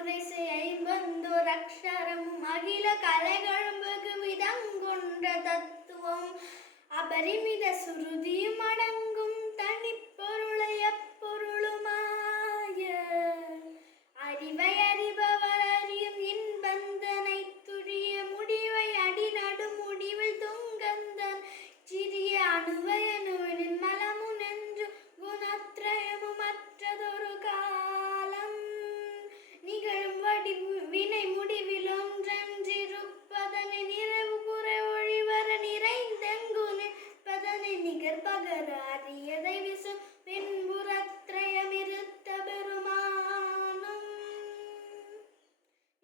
முறைசை ஐம்பந்தோர் அக்ஷரமும் அகில கலைகளும் வெகு விதங்கொண்ட தத்துவம் அபரிமித சுருதியும் அடங்கும் தனிப்பொருளை எப்பொருளுமாய அறிவை அறிபவர் அறியும் இன்பந்தனை துரிய முடிவை அடிநடு முடிவில் துங்கந்தன் சிறிய அணுவை அணுவின் மலமும் நெஞ்சு குணத்ரயமும் மற்றதொரு காலம் நிகழும் வினை முடிவில் ஒன்றென்றிருப்பதனை நிறைவு குறை ஒழிவர நிறைந்தெங்கு நிற்பதனை நிகர் பகர அறியதை விசு பின்புறத்ரயமிருத்த பெருமானும்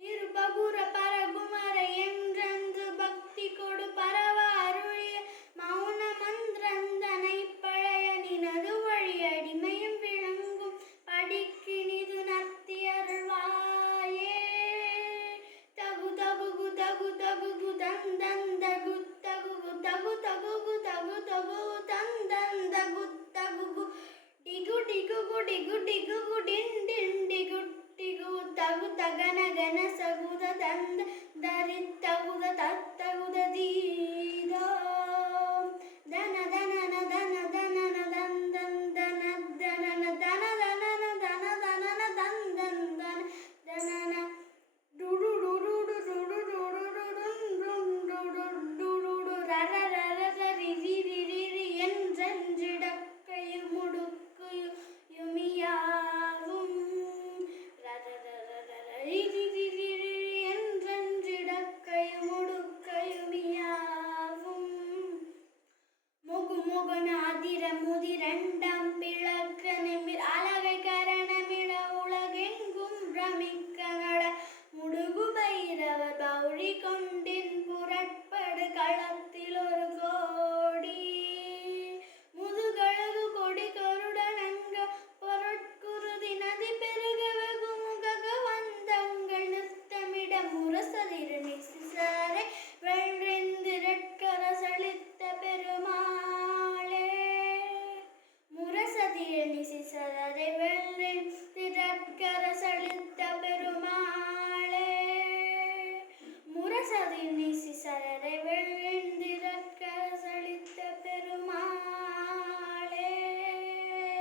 இருபகுர பரகுமர என்றென்று பக்தி கொடு பரவ அருளிய மௌன மந்திரந்தனை பழைய நினது வழி அடிமையும் விளங்கும் படிக்கினிது நத்தி அருள்வாயே தகு தகு தகு தகு தந்தந்தகு தகு தகு தகு தகு தகு தந்தந்தகு தகு டிகு டிகு டிகு டிகு டின் டின் டிகு டிகு தகு தகன கன சகுத தந்த தரித்தகுத தத்தகுத தீதோ தன தன தன